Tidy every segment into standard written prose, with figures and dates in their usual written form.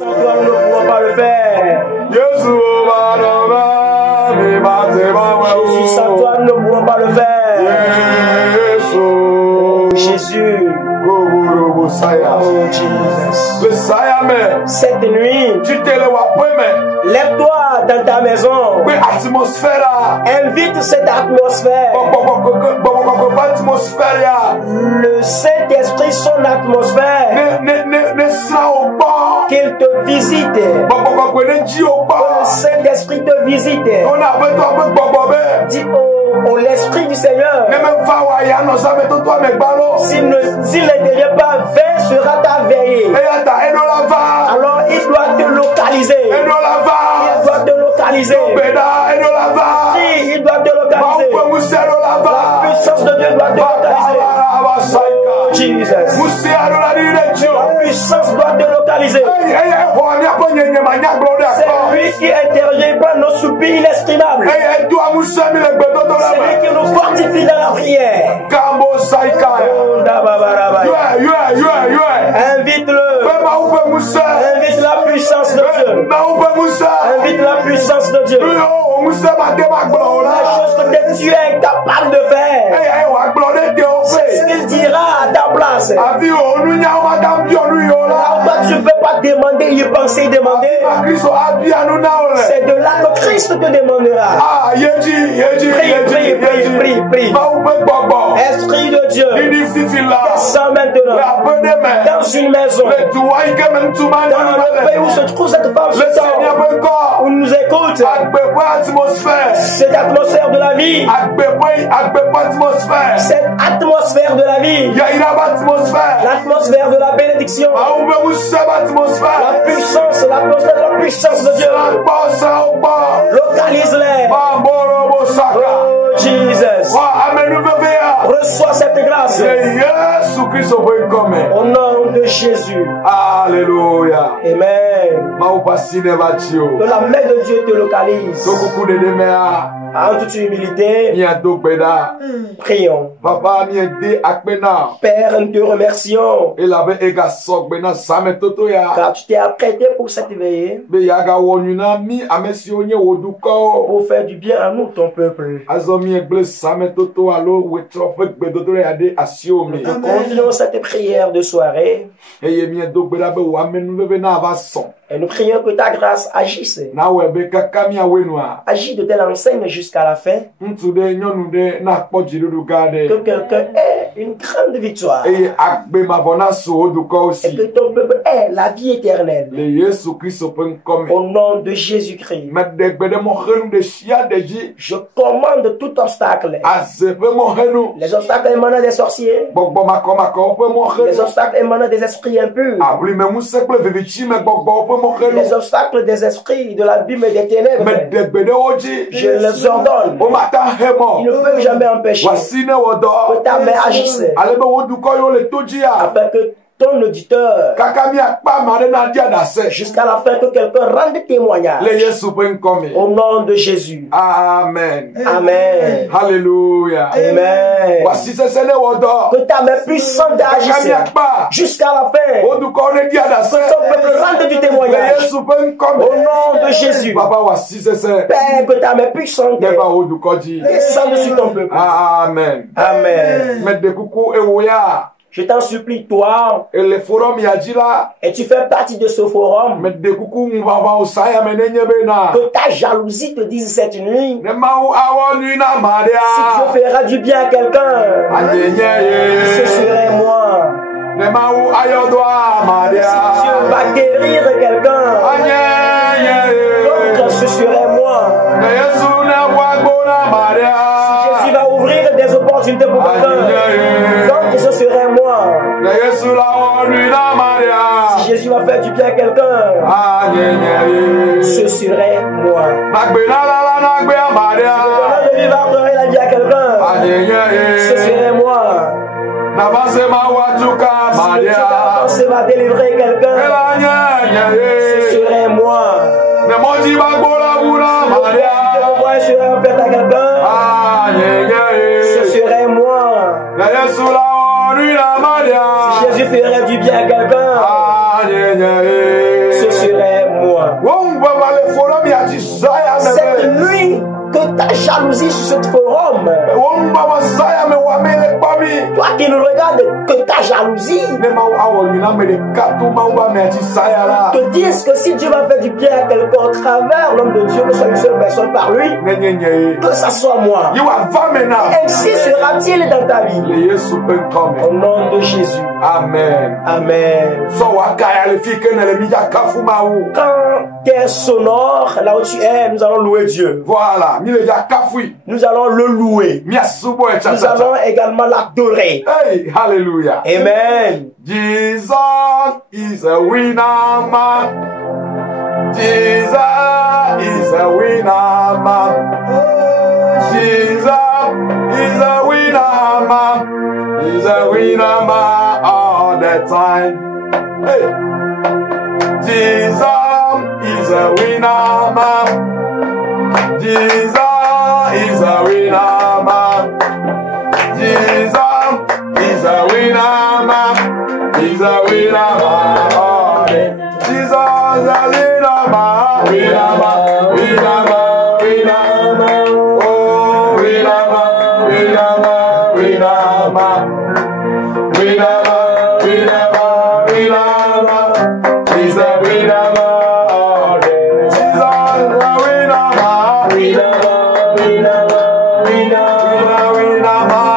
Toi, nous ne pouvons pas le faire. Jésus, sans toi, nous ne pouvons pas le faire. Jésus. Oh, Jesus. Cette nuit, lève-toi dans ta maison. Invite cette atmosphère. Le Saint-Esprit, son atmosphère, qu'il te visite. Le Saint-Esprit te visite. Dis oh, l'Esprit du Seigneur. S'il ne dérive pas, veille sera ta veille. Alors il doit te localiser. Il doit te localiser. Il doit te localiser. La puissance de Dieu doit te localiser. Jesus. La puissance doit te localiser. C'est lui qui intervient par nos soupirs inestimables. C'est lui qui nous fortifie dans la prière. Invite-le. Invite la puissance de Dieu. Invite la puissance de Dieu. La chose que Dieu est capable de faire, c'est ce qu'il dira à ta place. Là où toi tu ne peux pas demander, y penser, demander. C'est de là que Christ te demandera. Prie. Esprit de Dieu, descends maintenant dans une maison, dans le pays où se trouve cette femme, où nous écoute. Cette atmosphère de la vie, cette atmosphère de la vie, l'atmosphère de la bénédiction, la puissance, l'atmosphère de la puissance de Dieu. Localise-les. Oh Jesus. Reçois cette grâce. Au nom de Jésus. Alléluia. Amen. Que la main de Dieu te localise. En toute humilité, prions. Père, nous te remercions car tu t'es apprêté pour cette veillée pour faire du bien à nous, ton peuple. Nous continuons cette prière de soirée et nous prions que ta grâce agisse. Agis de telle enseigne jusqu'à la fin. Que quelqu'un ait une grande victoire. Et que ton peuple ait la vie éternelle. Au nom de Jésus-Christ. Je commande tout obstacle. Les obstacles émanant des sorciers. Les obstacles émanant des esprits impurs. Les obstacles des esprits de l'abîme et des ténèbres, je les ordonne. Ils ne peuvent jamais empêcher que ta main agisse afin que ton auditeur, jusqu'à la fin, que quelqu'un rende témoignage. Au nom de Jésus. Amen. Amen. Alléluia. Amen. Que ta main puissante agisse jusqu'à la fin. Que ton peuple rende du témoignage. Au nom de Jésus. Père, que ta main puissante descende sur ton peuple. Amen. Amen. Je t'en supplie, toi, et tu fais partie de ce forum, que ta jalousie te dise cette nuit, si Dieu fera du bien à quelqu'un, ce serait moi. Si Dieu va guérir quelqu'un, donc ce serait moi. Si Jésus va ouvrir des opportunités pour quelqu'un, donc ce serait moi. Si Jésus va faire du bien à quelqu'un, ce serait moi. Si Jésus va donner la vie à quelqu'un, ce serait moi. Si Jésus va délivrer quelqu'un, ce serait moi. Si Jésus va faire à quelqu'un, ce serait moi. Si Jésus ferait du bien à quelqu'un, ce serait ta jalousie sur ce forum. Toi qui nous regardes, que ta jalousie te dise que si Dieu va faire du bien à quelqu'un au travers l'homme de Dieu, que soit une seule personne par lui, que ça soit moi. Et ainsi sera-t-il dans ta vie. Au nom de Jésus. Amen. Amen. Quand tu es sonore, là où tu es, nous allons louer Dieu. Voilà. Nous allons le louer. Nous allons également l'adorer. Hey, hallelujah. Amen. Jesus is a winner man. Jesus is a winner man. Jesus is a winner man. He's a winner man all the time. Hey. Jesus is a winner man. Jesus is a winner man. Jesus is a winner man. He's a winner man. Oh, Jesus is a winner man. Winner man. Winner man. Winner man. Oh, winner man. Winner man. Winner man. Winner man. Winner man. Winner man. He's a winner man. Oh, Jesus is a winner man. Winner man. Winner man. Winner. Winner man.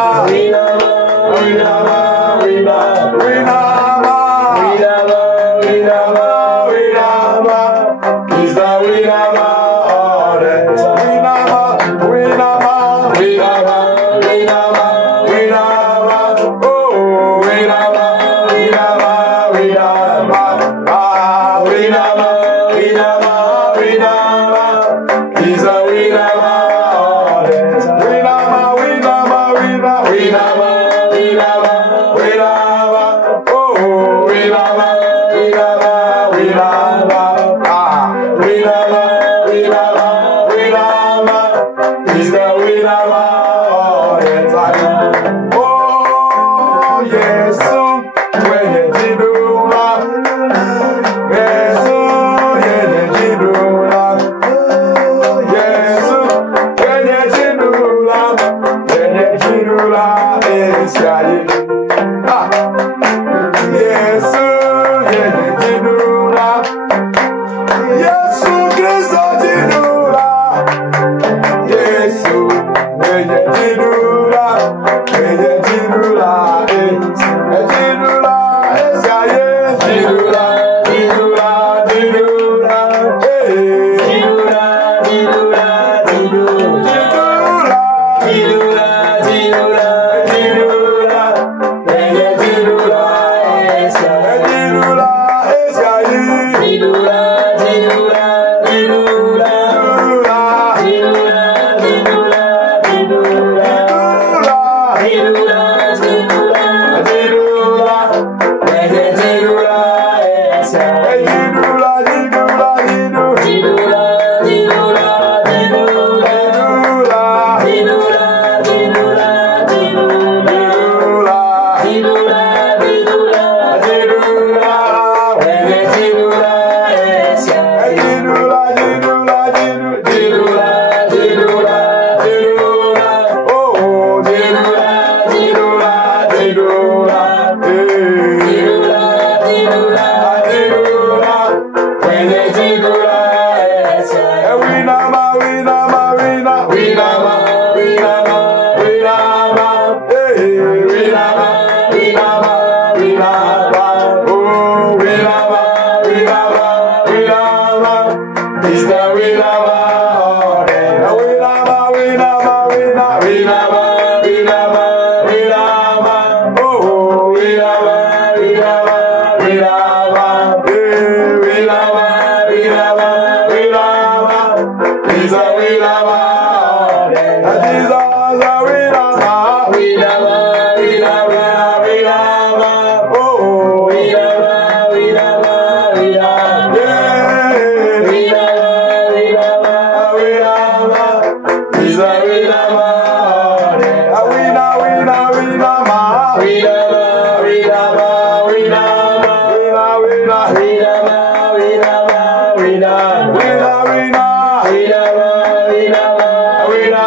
Winner,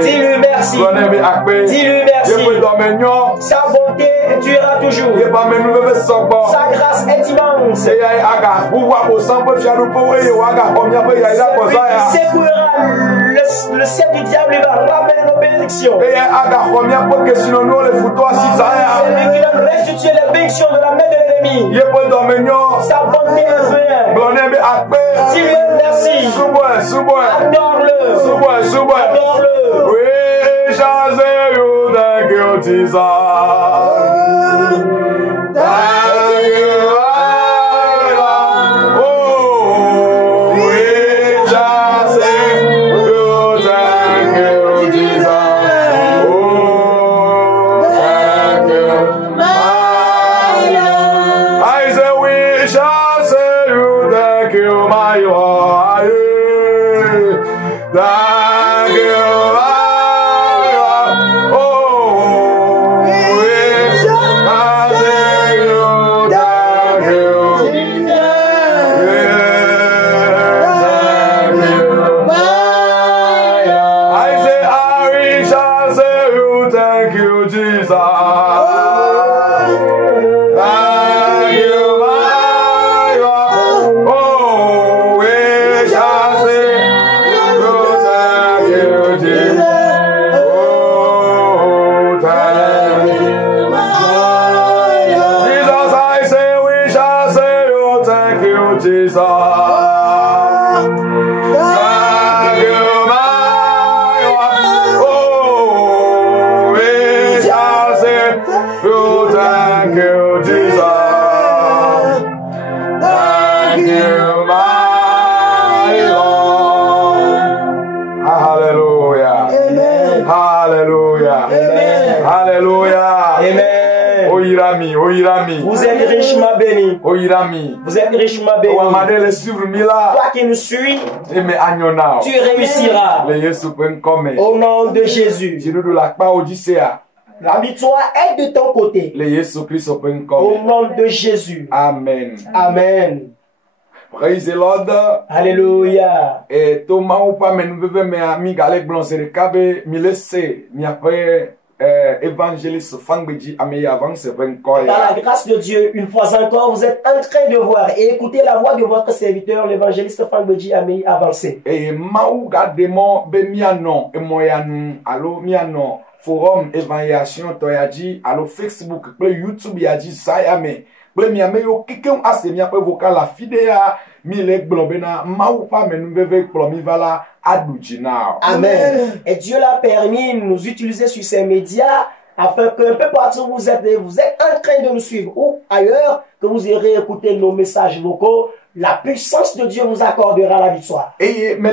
Dis-lui merci. Dis-lui merci. Sa bonté durera toujours. Sa grâce est immense. Secouera le ciel du diable, il va ramener nos bénédictions. C'est lui qui va restituer les bénédictions de la main de l'ennemi. Sa bonté est pleine. Dis-lui merci. Adore-le. Adore-le. We shall say you thank you, Jesus. Thank you, oh, we shall say you thank you, Jesus. Oh, thank you, I say we shall say you thank you, my Lord. Thank you. Vous êtes richement béni. Vous êtes richement béni. Toi qui nous suis, tu réussiras. Au nom de Jésus. La victoire est de ton côté. Au nom de Jésus. Amen. Amen. Praise the Lord. Alléluia. Et Thomas ou pas mais nous devons mais ami galek blanc c'est le cabe milese ni après évangéliste Fangbeji amé avance encore. Par la grâce de Dieu, une fois encore, vous êtes en train de voir et écouter la voix de votre serviteur, l'évangéliste Fangbeji amé avancé. Et maou gademo be miano e moyanu allo miano forum évangélisation toyaji allo Facebook ple YouTube yaji sayame ple miame yo kikem ase mi après vocal la fidéa mi le globena maou pas mais nous beve plomi vala adujina. Amen. Et Dieu l'a permis de nous utiliser sur ces médias afin que un peu partout où vous êtes en train de nous suivre ou ailleurs, que vous irez écouter nos messages vocaux, la puissance de Dieu vous accordera la victoire. Et je te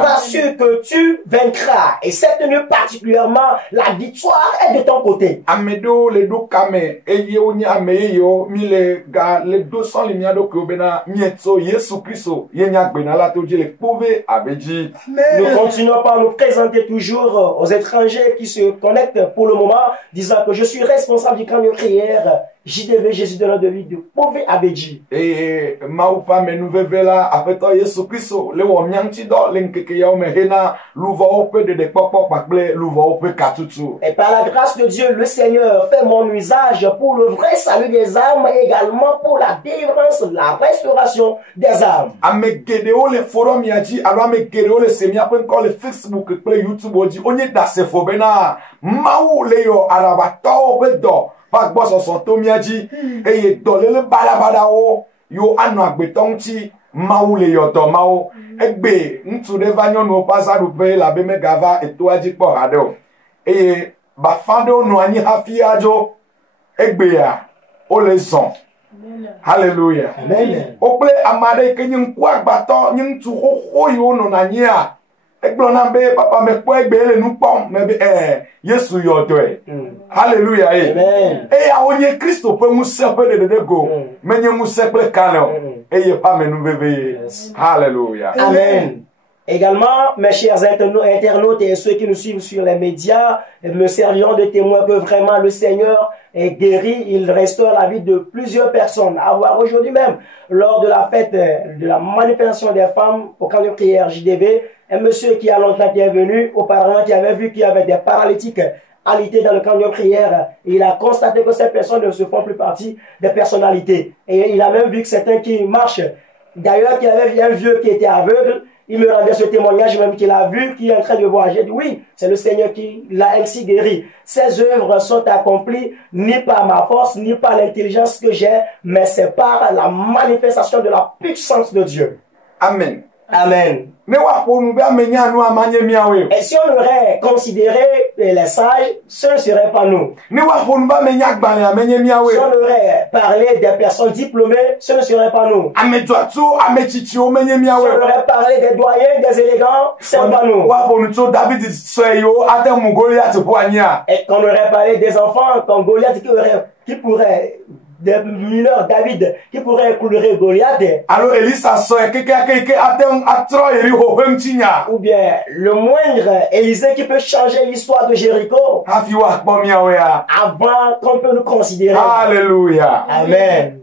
rassure que tu vaincras. Et cette nuit particulièrement, la victoire est de ton côté. Nous continuons par nous présenter toujours aux étrangers qui se connectent pour le moment, disant que je suis responsable du camp de prière JDV Jésus de notre vie de Pove Abedji. Et Maupa me nous là après toi Yesu Christo le wo mianti do lenkeke ya o mehena louva ope de popo pakble louva ope katutu. Et par la grâce de Dieu, le Seigneur fait mon usage pour le vrai salut des âmes et également pour la délivrance, la restauration des âmes. Ame gedeo le forum yaji alors ame gedeo le semi après encore le Facebook le YouTube odi onye da se fobena mau le yo arabato bedo. Pak boss son tomiaji et ye dolele balabada o yo anu agbetonti maule yo to mao egbe ntu de vanyo no pasa du pe la be me gava eto aji po ado e ba fando no ani hafiajo egbe ya o le son. Hallelujah. Amen. O ple amade ke nyin ku agbato nyin tu ho yo no na nyia Eglonambe papa me po egbe le nu pom me be Yesu yo do e. Hallelujah. Amen. E ya onye Kristo pe mu sepe de go. Menye mu sepe kano. E ye pa me nu bebe. Hallelujah. Amen. Également, mes chers internautes et ceux qui nous suivent sur les médias, me serviront de témoin que vraiment le Seigneur est guéri. Il restaure la vie de plusieurs personnes. À voir aujourd'hui même, lors de la fête de la manifestation des femmes au camp de prière JDV, un monsieur qui a longtemps qui est venu, auparavant qui avait vu qu'il y avait des paralytiques alités dans le camp de prière. Et il a constaté que ces personnes ne se font plus partie des personnalités. Et il a même vu que certains qui marchent, d'ailleurs qu'il y avait un vieux qui était aveugle, il me rendait ce témoignage même qu'il a vu, qui est en train de voir. J'ai dit oui, c'est le Seigneur qui l'a ainsi guéri. Ces œuvres sont accomplies ni par ma force, ni par l'intelligence que j'ai, mais c'est par la manifestation de la puissance de Dieu. Amen. Amen. Et si on aurait considéré les sages, ce ne serait pas nous. Si on aurait parlé des personnes diplômées, ce ne serait pas nous. Si on aurait parlé des doyens, des élégants, ce n'est pas nous. Et qu'on aurait parlé des enfants comme Goliath qui pourrait des mineurs David qui pourrait écouler Goliath. Alors Elisa ou bien le moindre Élisée qui peut changer l'histoire de Jéricho avant qu'on peut nous considérer. Alléluia. Amen.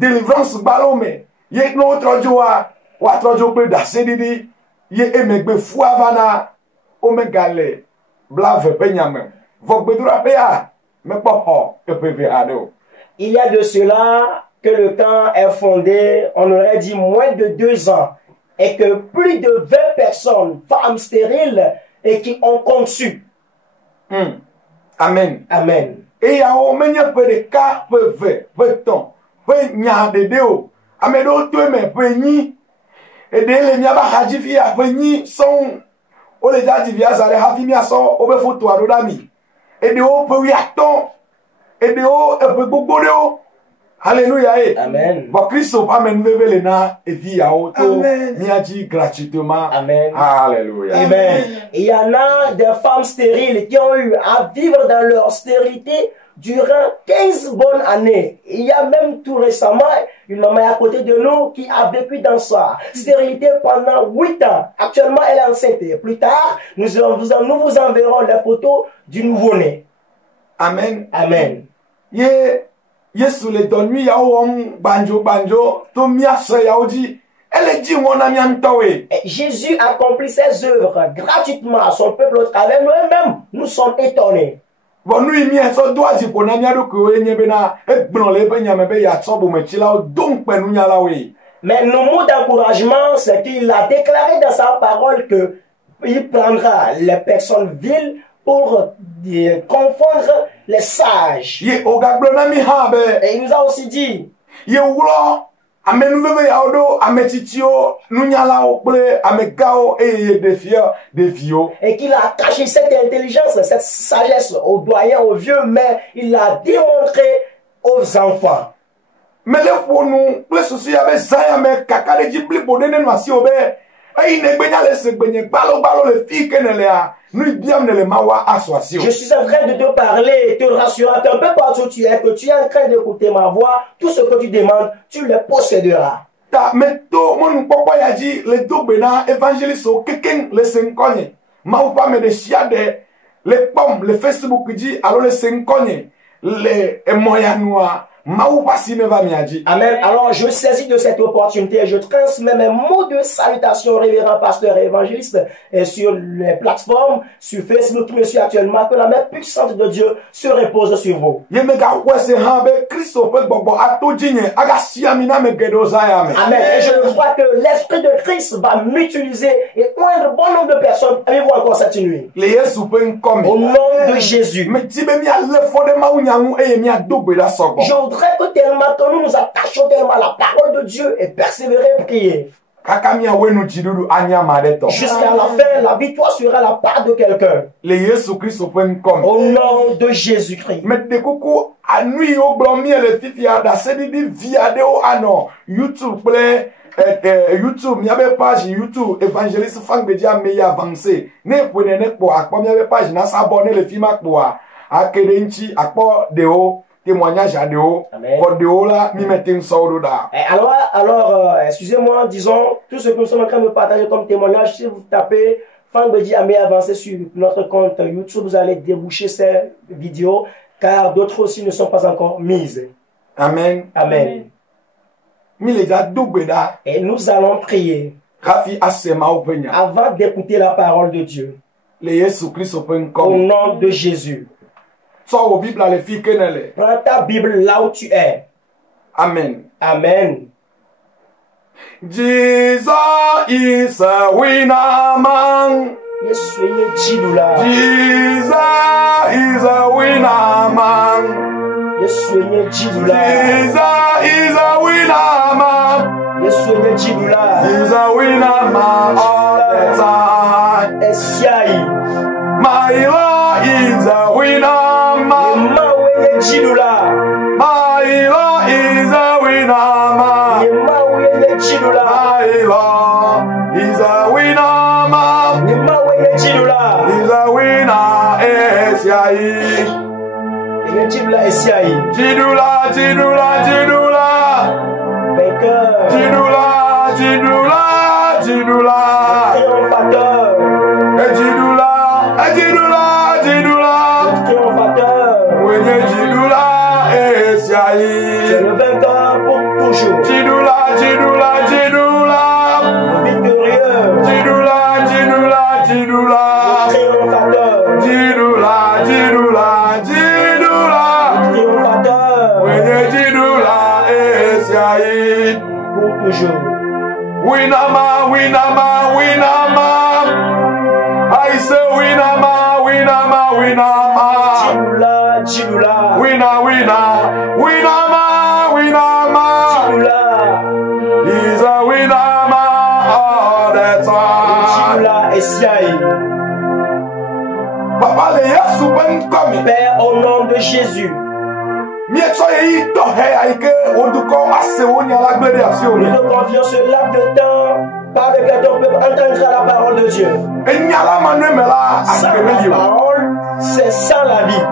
Délivrance balome ye no trojoa wa trojo pe da sedidi ye emegbe fuavana omegale blave penyame vogbedura pea me popo epv ado. Il y a de cela que le camp est fondé, on aurait dit moins de 2 ans, et que plus de 20 personnes, femmes stériles, et qui ont conçu. Amen. Amen. Et ya o menye pe de ka pe ton pe nya de deo amedo to me pe ni e de le nya ba haji fi a pe ni son o le jaji vi azare ha fi mi aso o be foto adoda mi e de o pe wi aton e de o e pe gbogbo de o. Alléluia. Amen. Bon Christ pas men vevele na e vi ya o to ni aji gratuitement. Amen. Alléluia. Amen. Il y en a des femmes stériles qui ont eu à vivre dans leur stérilité durant 15 bonnes années. Il y a même tout récemment une maman à côté de nous qui a vécu dans sa stérilité pendant 8 ans. Actuellement, elle est enceinte. Et plus tard, nous vous enverrons les photos du nouveau-né. Amen. Amen. Yesu le donui ya won banjo to miaso ya oji ele ji won na miantowe. Jésus accomplit ses œuvres gratuitement à son peuple au travers nous-mêmes. Nous sommes étonnés. Bon nous mi eso do aji ko na miado ko enye be na egbon le be nyame be ya so bo mechila o don pe nu nyala we. Mais nos mots d'encouragement, c'est qu'il a déclaré dans sa parole que il prendra les personnes viles pour confondre les sages. Et il nous a aussi dit et qu'il a caché cette intelligence, cette sagesse aux doyens, aux vieux, mais il l'a démontré aux enfants. Mais les soucis avec ça, mais caca de Djibli pour donner une masse au bé. Je suis en train de te parler, te rassurer un peu partout où tu es, que tu es en train d'écouter ma voix. Tout ce que tu demandes, tu le posséderas. Mais tout mon papa a dit les deux bénin évangélistes au quelqu'un les 5 cognes. Ma ou pas me de chiade les pommes, les Facebook dit alors les 5 cognes, les moyens noirs. Amen. Alors je saisis de cette opportunité et je transmets mes mots de salutation, révérend pasteur et évangéliste, et sur les plateformes, sur Facebook qui me suit actuellement, que la main puissante de Dieu se repose sur vous. Amen. Et je crois que l'Esprit de Christ va m'utiliser et un bon nombre de personnes avec vous encore cette nuit. Au nom de Jésus. Je voudrais que tellement que nous nous attachions tellement à la parole de Dieu et persévérer et prier. Jusqu'à la fin, la victoire sera la part de quelqu'un. Au nom de Jésus-Christ. YouTube, miabe page YouTube évangéliste Frank Bedia meilleur avancé. Ne prenez ne pour akpo miabe page na s'abonner le film akpo akedenchi akpo deo témoignage à deo pour deo là mi mettez un sauro da. Alors excusez-moi, disons tout ce que nous sommes en train de partager comme témoignage, si vous tapez Frank Bedia meilleur avancé sur notre compte YouTube, vous allez déboucher ces vidéos car d'autres aussi ne sont pas encore mises. Amen. Amen. Et nous allons prier avant d'écouter la parole de Dieu. Au nom de Jésus. Prends ta Bible là où tu es. Amen. Amen. Jesus is a winner man. Jesus is a winner man. Jesus is a winner man. He's a winner man all the time. My Lord is a winner man. My Lord is a winner man. My Lord is a winner man. He's a winner. Jidula Esiaï. Jidula. Triomphateur. Triomphateur. Jidula Esiaï. C'est le vainqueur pour toujours. Jidula. Le victorieux. Jidula. Le triomphateur. Jidula. Pour toujours. Winama. I say winama. Jidula. Winama. Jidula. He's a winama all the time. Jidula Esiaï. Papa le Yesu ben comme. Père, au nom de Jésus. Nous te confions ce laps de temps par lequel ton peuple entendra la parole de Dieu. Sans la parole, c'est sans la vie.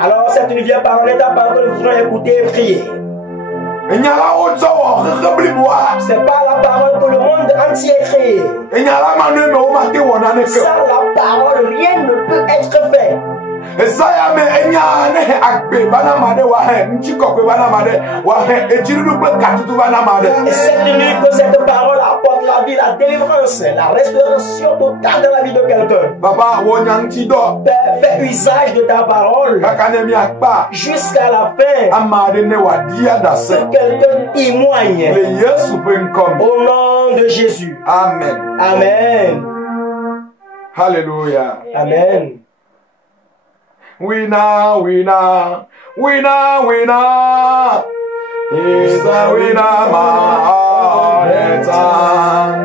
Alors cette vieille parole est ta parole, nous voudrons écouter et prier. C'est pas la parole que le monde entier est créé. Sans la parole, rien ne peut être fait. Et c'est nuit que cette parole apporte la vie, la délivrance, la restauration totale dans la vie de quelqu'un. Père, fais usage de ta parole jusqu'à la fin. Que quelqu'un témoigne. Au nom de Jésus. Amen. Amen. Alléluia. Amen. Winner. He's the winner all the time.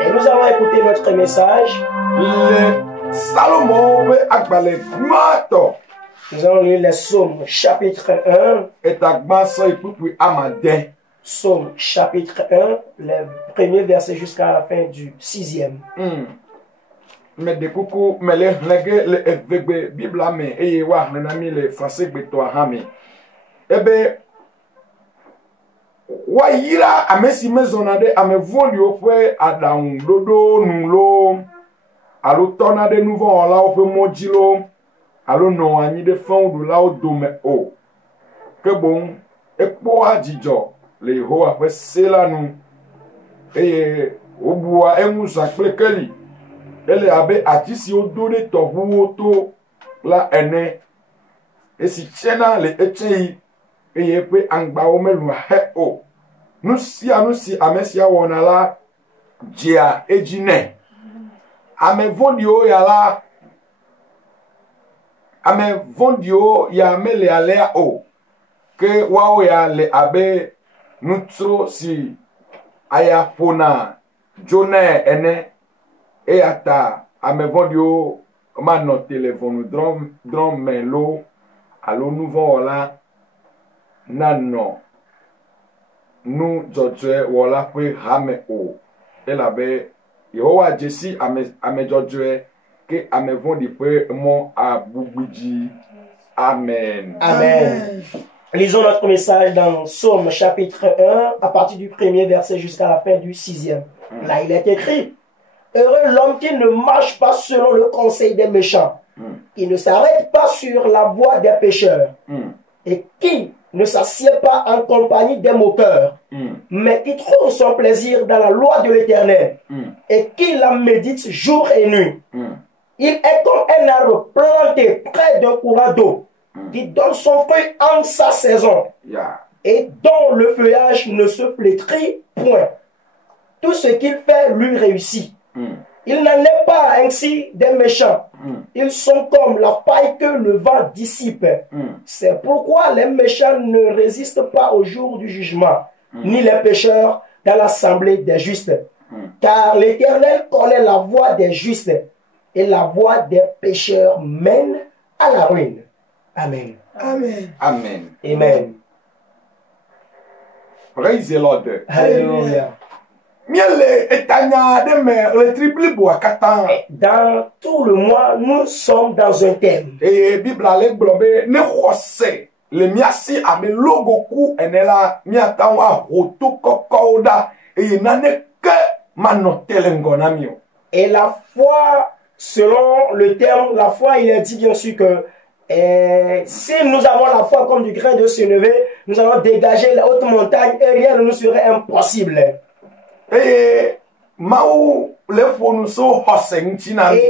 Et nous allons écouter notre message. Nous allons lire les Psaumes chapitre 1. Psaume chapitre 1, les premiers versets jusqu'à la fin du 6e. Mais de coucou, mais les Bible et wa nanami le français beto ahami. Ebe wa yira amesi mezonade amevoli ofwe adaun dodo nulo alo tonade nouveau la ofwe modilo alo no anyi de fondu la odome o. Que bon ekpo ajijo le ho afwe selanu obua emusa klekeli. Elle avait attisé au dos de ton la ene. Et si tiena le etchei, et ye pe angba omelwa he o. Nous si amesia wonala, jia ejine. Ame vodio yala, ame vondio ya mele alea o ke wao ya le abe nutro si aya pona jone ene e ata ame vondio ma no téléphone drum melo alo nouveau wala nano nu jojwe wala pe hame o elabe Yehowa Jesi ame jojwe que amevons dit mon aboubidji. Amen. Amen. Lisons notre message dans Psaume chapitre 1 à partir du 1er verset jusqu'à la fin du 6e. Là il est écrit: heureux l'homme qui ne marche pas selon le conseil des méchants, qui ne s'arrête pas sur la voie des pécheurs, et qui ne s'assied pas en compagnie des moqueurs, mais qui trouve son plaisir dans la loi de l'Éternel, et qui la médite jour et nuit. Il est comme un arbre planté près d'un courant d'eau, qui donne son fruit en sa saison, et dont le feuillage ne se flétrit point. Tout ce qu'il fait lui réussit. Il n'en est pas ainsi des méchants. Ils sont comme la paille que le vent dissipe. C'est pourquoi les méchants ne résistent pas au jour du jugement, ni les pécheurs dans l'assemblée des justes. Car l'Éternel connaît la voie des justes, et la voie des pécheurs mène à la ruine. Amen. Amen. Amen. Amen. Praise the Lord. Alléluia. Dans tout le mois, nous sommes dans un thème. Et Bible ne khose le miasi ame logoku enela miatawa hotukokoda et nane ke manotelengona mio. Et la foi, selon le terme, la foi, il est dit bien sûr que si nous avons la foi comme du grain de sénévé, nous allons dégager la haute montagne et rien ne nous serait impossible. Et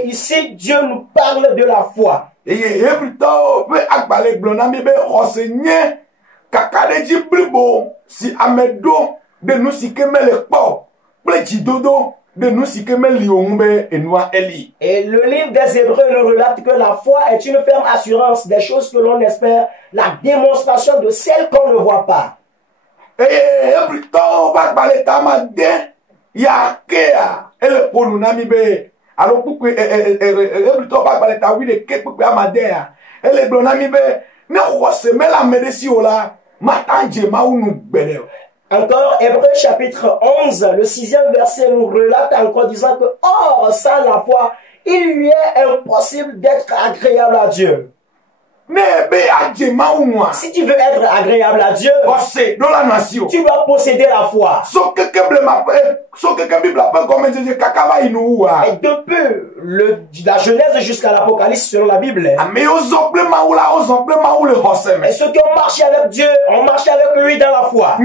ici, Dieu nous parle de la foi. Et le livre des Hébreux nous relate que la foi est une ferme assurance des choses que l'on espère, la démonstration de celles qu'on ne voit pas. Encore, Hébreux chapitre 11, le 6e verset nous relate encore disant que, or, sans la foi, il lui est impossible d'être agréable à Dieu. Si tu veux être agréable à Dieu, tu dois posséder la foi. Et depuis la Genèse jusqu'à l'Apocalypse selon la Bible, et ceux qui ont marché avec Dieu ont marché avec lui dans la foi.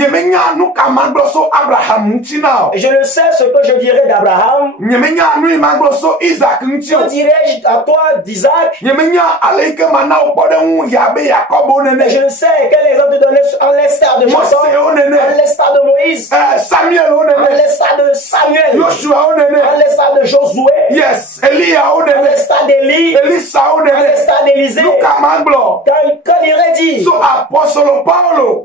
Et je ne sais ce que je dirais d'Abraham. Que dirais-je à toi d'Isaac? Mais je ne sais quel exemple donner à l'instar de Jason, à l'instar de Moïse, à l'instar de Samuel, à l'instar de Josué, à l'instar d'Élie, à l'instar d'Élisée. Quand il redit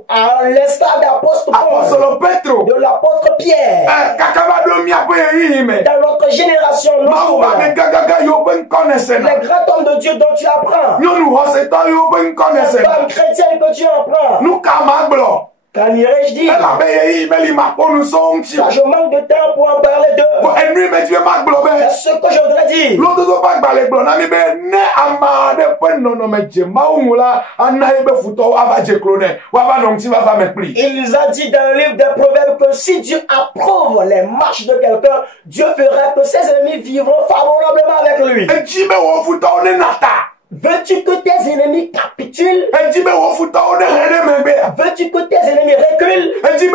à l'instar d'apôtre Paul, de l'apôtre Pierre, dans notre génération, les grands hommes de Dieu dont tu apprends, les femmes chrétiennes que tu apprends, quand irais-je dire? Car je manque de temps pour en parler d'eux. C'est ce que je voudrais dire. Il nous a dit dans le livre des Proverbes que si Dieu approuve les marches de quelqu'un, Dieu fera que ses ennemis vivront favorablement avec lui. Veux-tu que tes ennemis capitulent? Veux-tu que tes ennemis reculent? Veux-tu